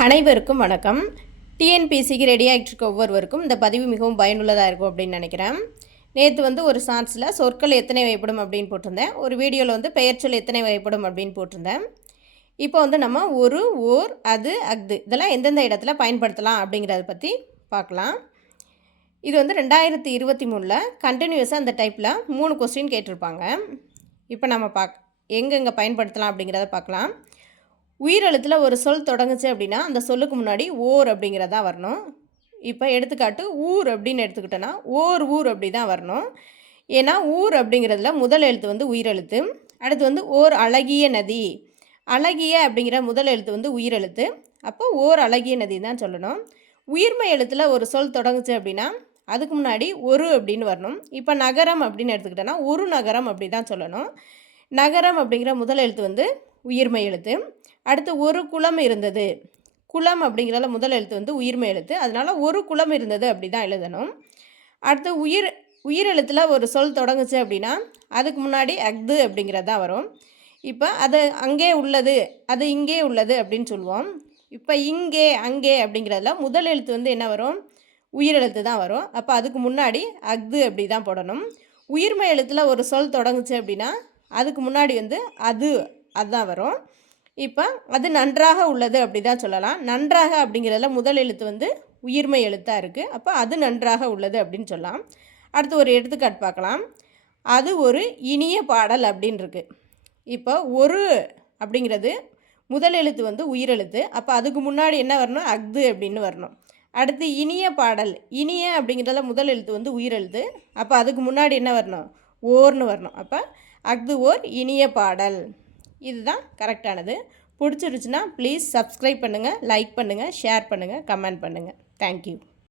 அனைவருக்கும் வணக்கம். டிஎன்பிசிக்கு ரெடி ஆகிட்டு இருக்க ஒவ்வொருவருக்கும் இந்த பதிவு மிகவும் பயனுள்ளதாக இருக்கும் அப்படின்னு நினைக்கிறேன். நேற்று வந்து ஒரு சான்ஸில் சொற்கள் எத்தனை வகைப்படும் அப்படின்னு போட்டிருந்தேன். ஒரு வீடியோவில் வந்து பெயர்ச்சொல் எத்தனை வகைப்படும் அப்படின்னு போட்டிருந்தேன். இப்போ வந்து நம்ம ஒரு ஓர் அது அஃது இதெல்லாம் எந்தெந்த இடத்துல பயன்படுத்தலாம் அப்படிங்கிறத பற்றி பார்க்கலாம். இது வந்து ரெண்டாயிரத்தி இருபத்தி மூணில் கண்டினியூஸாக அந்த டைப்பில் மூணு கொஸ்டின் கேட்டிருப்பாங்க. இப்போ நம்ம பார்க்க எங்கெங்கே பயன்படுத்தலாம் அப்படிங்கிறத பார்க்கலாம். உயிரெழுத்தில் ஒரு சொல் தொடங்குச்சு அப்படின்னா அந்த சொல்லுக்கு முன்னாடி ஓர் அப்படிங்கிறதா வரணும். இப்போ எடுத்துக்காட்டு ஊர் அப்படின்னு எடுத்துக்கிட்டோன்னா ஓர் ஊர் அப்படி தான் வரணும். ஏன்னா ஊர் அப்படிங்கிறதுல முதல் எழுத்து வந்து உயிரெழுத்து. அடுத்து வந்து ஓர் அழகிய நதி. அழகிய அப்படிங்கிற முதல் எழுத்து வந்து உயிரெழுத்து. அப்போ ஓர் அழகிய நதி தான் சொல்லணும். உயிர்மை எழுத்தில் ஒரு சொல் தொடங்குச்சு அப்படின்னா அதுக்கு முன்னாடி ஒரு அப்படின்னு வரணும். இப்போ நகரம் அப்படின்னு எடுத்துக்கிட்டோன்னா ஒரு நகரம் அப்படி தான் சொல்லணும். நகரம் அப்படிங்கிற முதல் எழுத்து வந்து உயிர்மை எழுத்து. அடுத்து ஒரு குளம் இருந்தது. குளம் அப்படிங்கிறதுல முதல் எழுத்து வந்து உயிர்மை எழுத்து. அதனால் ஒரு குளம் இருந்தது அப்படி தான் எழுதணும். அடுத்து உயிர் உயிர் எழுத்தில் ஒரு சொல் தொடங்குச்சு அப்படின்னா அதுக்கு முன்னாடி அஃது அப்படிங்கிறது தான் வரும். இப்போ அது அங்கே உள்ளது அது இங்கே உள்ளது அப்படின்னு சொல்லுவோம். இப்போ இங்கே அங்கே அப்படிங்கிறதுல முதல் எழுத்து வந்து என்ன வரும்? உயிர் எழுத்து தான் வரும். அப்போ அதுக்கு முன்னாடி அஃது அப்படி தான் போடணும். உயிர்மை எழுத்தில் ஒரு சொல் தொடங்குச்சு அப்படின்னா அதுக்கு முன்னாடி வந்து அது அதுதான் வரும். இப்போ அது நன்றாக உள்ளது அப்படி தான் சொல்லலாம். நன்றாக அப்படிங்கிறதுல முதல் எழுத்து வந்து உயிர்மை எழுத்தாக இருக்குது அப்போ அது நன்றாக உள்ளது அப்படின்னு சொல்லலாம். அடுத்து ஒரு எடுத்துக்காட்டு பார்க்கலாம். அது ஒரு இனிய பாடல் அப்படின்ருக்கு இப்போ ஒரு அப்படிங்கிறது முதல் எழுத்து வந்து உயிரெழுத்து அப்போ அதுக்கு முன்னாடி என்ன வரணும்? அஃது அப்படின்னு வரணும். அடுத்து இனிய பாடல். இனிய அப்படிங்கிறதுல முதல் எழுத்து வந்து உயிரெழுத்து அப்போ அதுக்கு முன்னாடி என்ன வரணும்? ஓர்னு வரணும். அப்போ அஃது ஓர் இனிய பாடல். இதுதான் கரெக்டானது. பிடிச்சிருச்சுன்னா ப்ளீஸ் சப்ஸ்கிரைப் பண்ணுங்கள் லைக் பண்ணுங்கள் ஷேர் பண்ணுங்கள் கமெண்ட் பண்ணுங்கள் தேங்க்யூ